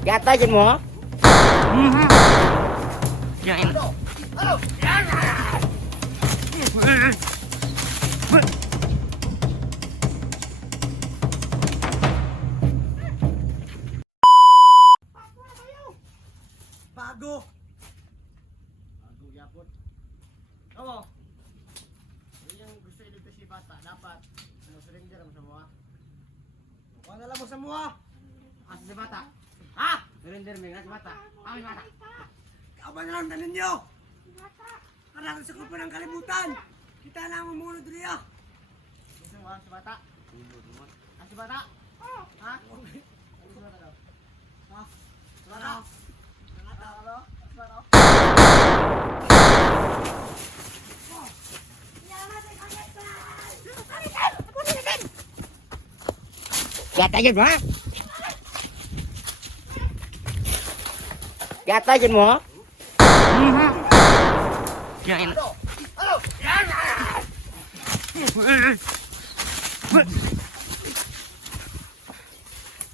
Yata dyan mo. Yan. Bago yapon. Oo. Yun yung gusto iligtas si bata. Dapat surrender mo sa mua. Huwag na lang mo sa mua. Asa si bata? Ha? Surrender mo na si bata. Ang bata. Kaban na lang dalhin nyo. Karang sa grupo ng kalimutan. Kita na ang mamunod niya. Gusto mo ang si bata? Ang si bata? Ha? Ang si bata daw? Ha? Si bata? Ano? Si bata? Yata dyan mo. Yata dyan mo. Yan.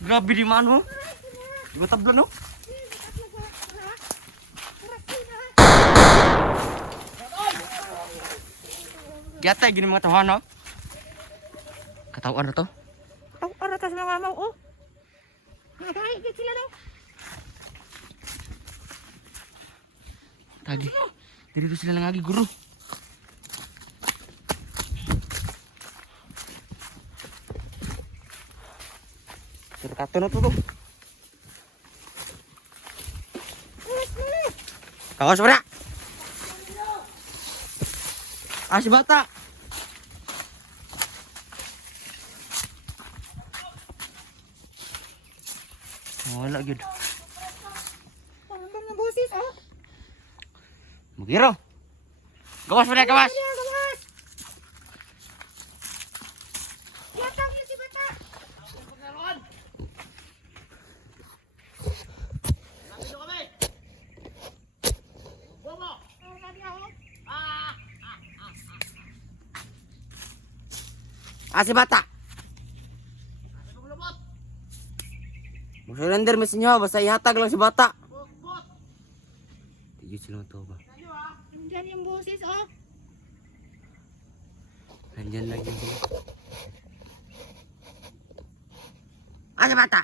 Grabe di mano. Di ba tabla no? Yata gini mga tahanan no? Katawan na to? Katawan na to sa mga mau oh. Nakahigit sila no? Tagi. Dito sila lagi guru. Kato na to to. Kawas mo na. Si bata. Wala gyud. Pangambang na busis, oh. Mugiro. Gawas mo na, gawas. Gawas. Yatang yun si bata. Nandito kami. Bobo. Si bata. Mag-surrender mo sa inyo, basta ihatag lang si bata. Tigil sila ito ba? Nandyan yung busis, oh. Nandyan lagi sila. Si bata.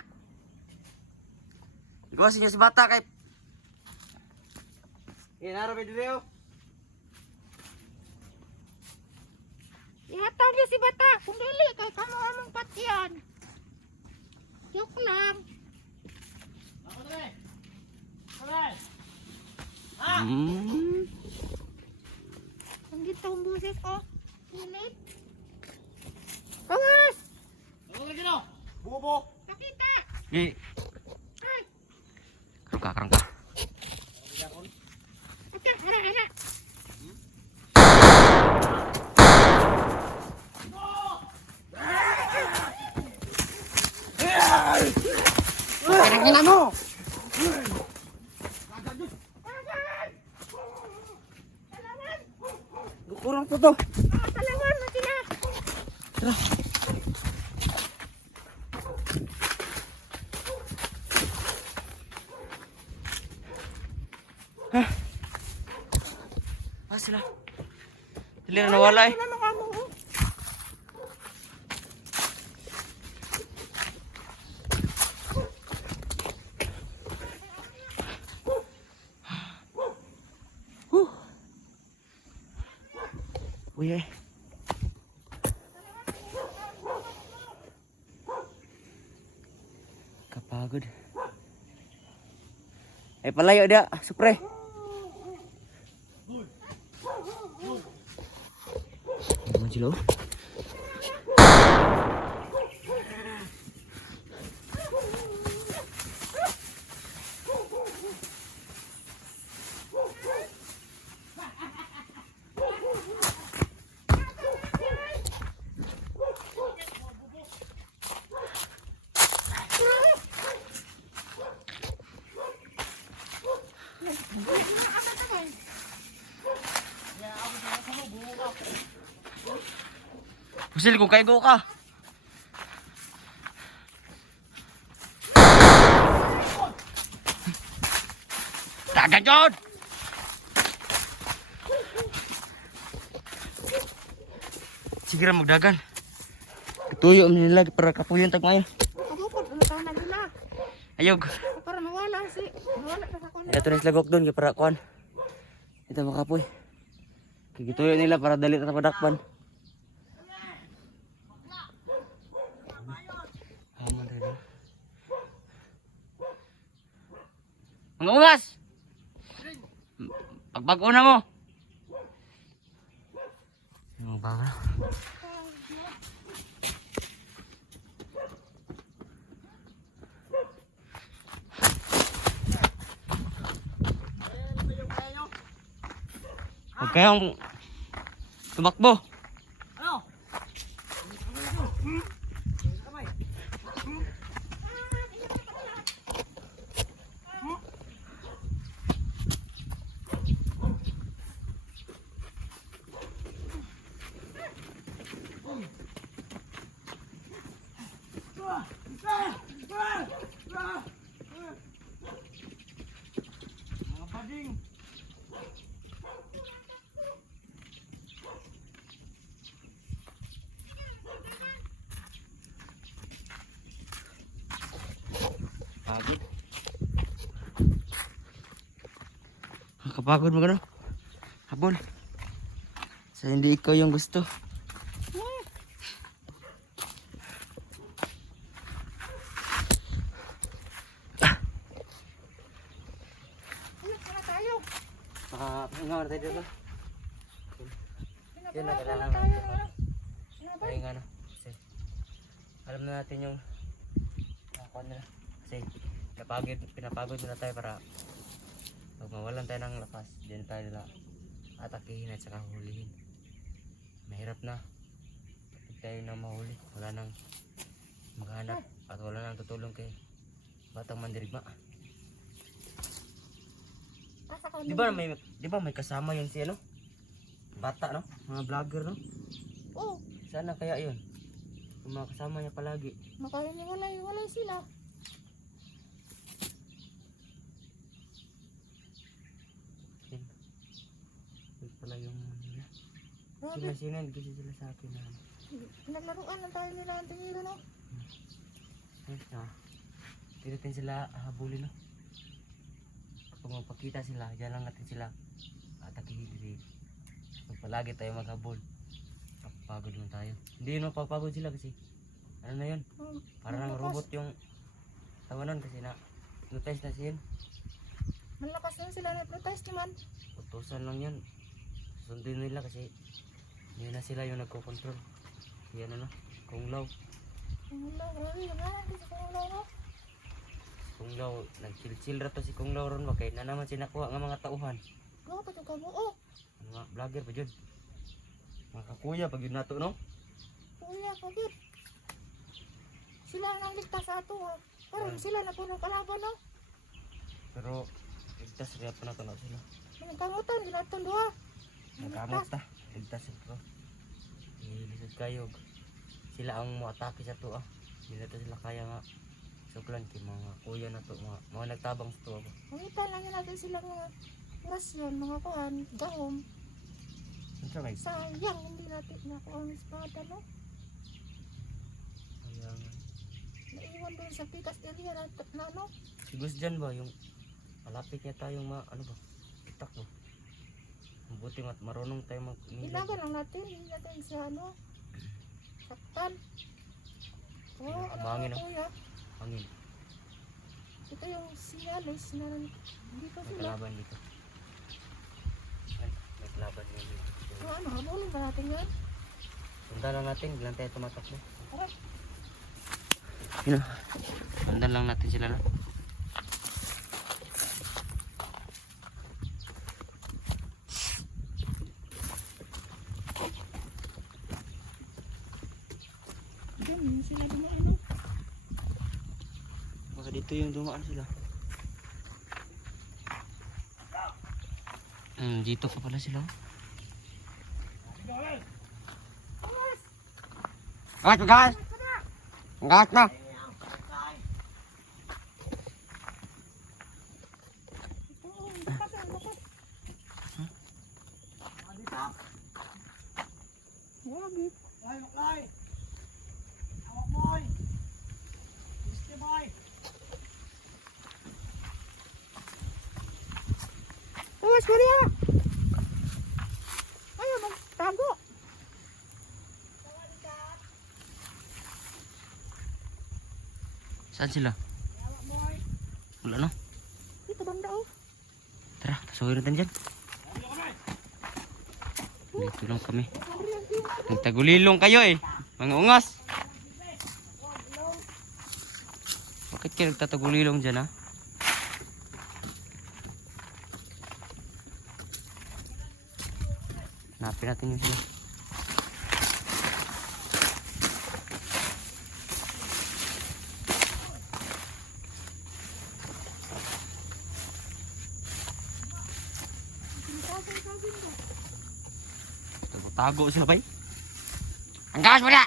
Gawas inyo si bata kay... Inaro ba dito? Yatang yun si bata. Kung dili, kay kamo-among patyan. Joke lang. Nandito ang busis, oh. Init. Gawas. Bobo. Nakita. Gi. Ay. Karangka. Okay, hara. Karangka mo! Kurang po to. Talawan mo sila. Tara. Sila. Sila na nawala eh. Wala mga mo, oh. Uy eh. Kapagod. Palayo dia, supre. Maju lo. Pusil kung kaigo ka. Dagan yun! Sige ra magdagan. Tuyo nila para kapuyon tag mayo. Pagupod, ano tayo na nila? Ayog. Para mawala si... Mawala na sa kuno. Ito na islagok doon kay para kuan. Ito makapoy. Kigituyo nila para dali na padakpan. Aman rin. Mga ungas! Pagbago na mo! Yung bago na. Huwag kayong tumakbo. Ano? Mga bading. Pagod. Nakapagod mo ka no? Habol. Sa hindi ikaw yung gusto. Ulit na tayo. Pahinga na tayo dito. Yun na, Pinapawala kailangan tayo. natin. Ano? Ano ba? Pahinga na. Kasi alam na natin yung kuan nila. Kasi pinapagod na tayo para pag mawalan tayo ng lakas, din tayo nila atakihin at saka hulihin. Mahirap na. Kapag tayo nang mahuli, wala nang maghanap at wala nang tutulong kay Batang Mandirigma. Asa ka Di ba may kasama yun si ano? Bata no? Mga vlogger no? Oh, Sana kaya yun. Yung mga kasama niya palagi. makaliwalay sila. Yun. Yun pala yung Grabe. sila sila sa akin na Pinaglaruan lang tayo nila ang tingiro, no? Dito natin sila habulin no. Kapag magpakita sila, dyan lang natin sila atakihin dito. Pag palagi tayo maghabol, papagod lang tayo. Hindi yun mapapagod sila kasi ano na yun, para ng robot yung tawanan kasi na hypnotize na siya. Malakas na sila na-hypnotize naman. Utusan lang yan. Sundin nila kasi hindi na sila yung nagko-control. Yan ano, Kunglaw. Wala, grabe. Wala, hindi sa kunglaw, no? Kunglaw, nag-chill-chill rato si Kunglaw ron ba? Kaya na naman sinakuha ng mga tauhan. Gawa pa yung kabuo. Mga vlogger pa dyan. Mga kakuya pag yun nato no? Kuya, pagit. Sila ang ligtas sa ato, ha? Parang sila na punong kalaban, no? Pero ligtas rin pa na to na sila. Nagkangutan, ginatong doha. Nagkamot ta. Ligtas ito. Ilisod kayo. Sila ang mo-atake sa to ah. Hindi na to sila kaya nga. Suklan kay mga kuya na to. Mga nagtabang sa to. Mangitan lang yun natin silang mga rasyon, mga kuhan, gahom. Ano may Sayang, hindi natin nakuha ang espada, no? kaya nga. Naiwan doon sa pikas area na, no? Sigos dyan ba yung malapit niya tayong ano ba? Itak ba? Mabuti marunong tayo Ilagan lang natin, hindi natin sa ano, saktan. Oo, ano Mahangin, ba, no? kuya? Hangin. Ito yung sialis na dito May sila. kalaban dito. Ay, may kalaban nga dito. So, ano, habulin ba natin yan? Sundan lang natin, bilang tayo tumatakbo. Tara. Yun o. Sundan lang natin sila na. Diyan, yun sila dumaan, no? Baka dito yung dumaan sila. Dito pa pala sila. Angat, guys! Angat na! Umayos ko niya. Ayaw magtago. Saan sila? Wala no? Dito banda oh. Tara, tasuhin natin dyan. Dito lang kami. Nagtagulilong kayo eh. Mga ungas. Bakit kayo nagtatagulilong dyan ha? Hanapin natin yung sila. Tago sila bay. Ang gawas mo na!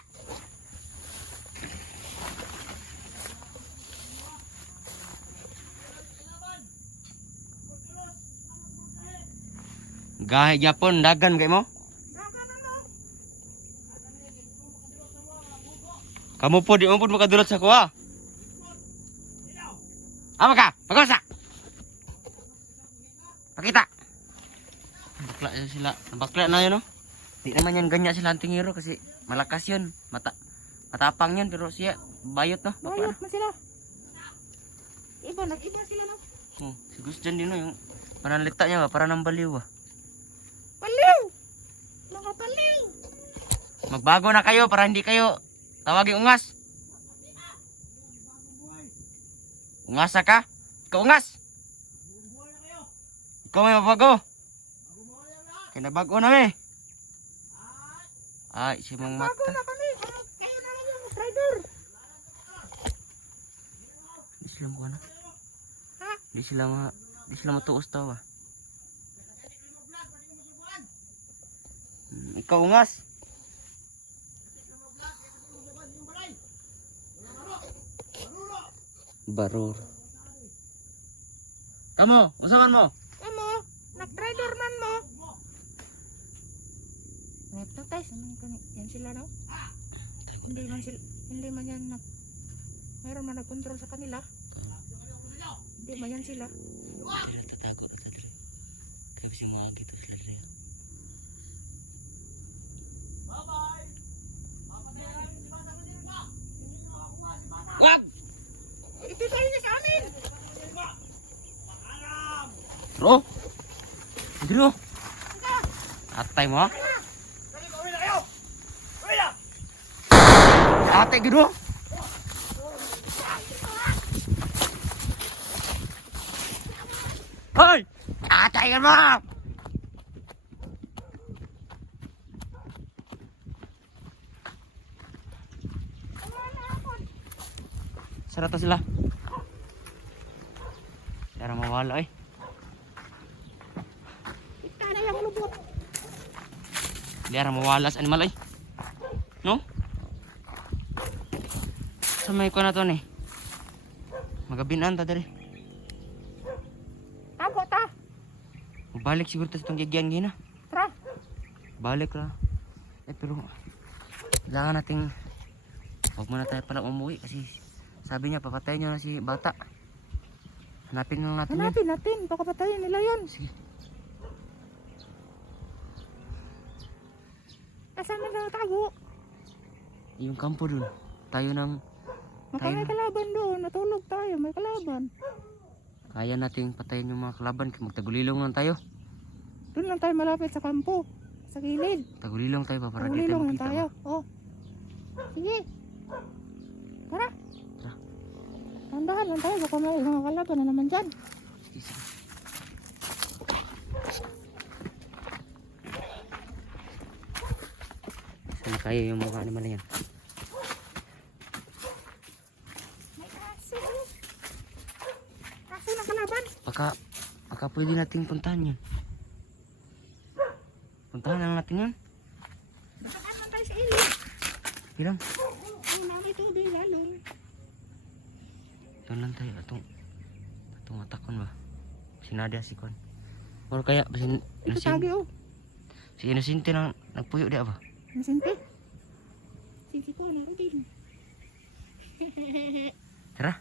Gahe Japon, dagan kayo mo? Kamu po, di mo po makadulot sa kuha. Ama ka, pagkasa! Pakita! Bakla sila, bakla na yun no? Di naman yan ganyan sila ang tingiro kasi malakas yun. Matapang yun pero siya bayot no? Bakla Bayot na sila. Iba, nag-iba sila no. Si Gusjan din no, yung pananlita niya ba, para nang baliw ba? Paliw! Mga paliw! Magbago na kayo para hindi kayo tawagin ungas. Ungasa ka? Ikaw ungas! Ikaw may mabago. Kaya nabago na eh. Ay, si mong Bago mata. na kami. Kayo na lang yung rider. Di sila mo na. Ha? Di sila matuos tao ba? Ikaw ungas. Barur. Kamu, usapan mo. Amo, nag-rider man mo. Ito tayo, yan sila no? Hindi man yan mayroon man nag-control sa kanila. Hindi man yan sila. Tatakot na sila. Kaya si mga gitu sila rin. Wag! Ito tayo na sa amin! Bro! Bro! Atay mo ha? Atay gitu. Hoy! Atay ka mo! Sarata sila. Darang mawala eh. Ita na yung lubot. Darang mawala sa animal eh. No? Sa may ko na to ni. Magabinan ta dere. Tago ta. Balik siguro ta sa itong gigyan gina. Tara. Balik ra. Pero kailangan nating huwag muna tayo pala umuwi kasi sabi niya papatayin niyo na si bata. Hanapin lang natin yan. Hanapin natin. Baka patayin nila yun. Sige. Asan na tago? Yung kampo dun. Tayo ng Baka may kalaban doon. Natulog tayo. May kalaban. kaya nating patayin yung mga kalaban. Magtagulilong lang tayo. Doon lang tayo malapit sa kampo. Sa gilid. Tagulilong tayo ba para di tayo Tagulilong lang makita tayo. ba? Oh. Sige. Tara. Tara. Tandahan lang tayo. Baka may mga kalaban na naman dyan. Sige, sige. Sana kaya yung mga animal na yan. May kaso. Kaso na kalaban. Baka pwede nating puntahan yun. Puntahan lang natin yun. Baka naman tayo sa ilid. Bilang. Ang nami tubig lalo. Doon lang tayo. Atong atakon ba? Si Nadia, si Kon. Or kaya si Ito tagi oh. Si Inosente na nagpuyo dia ba? Masinte. Sige ko na rin. Tara.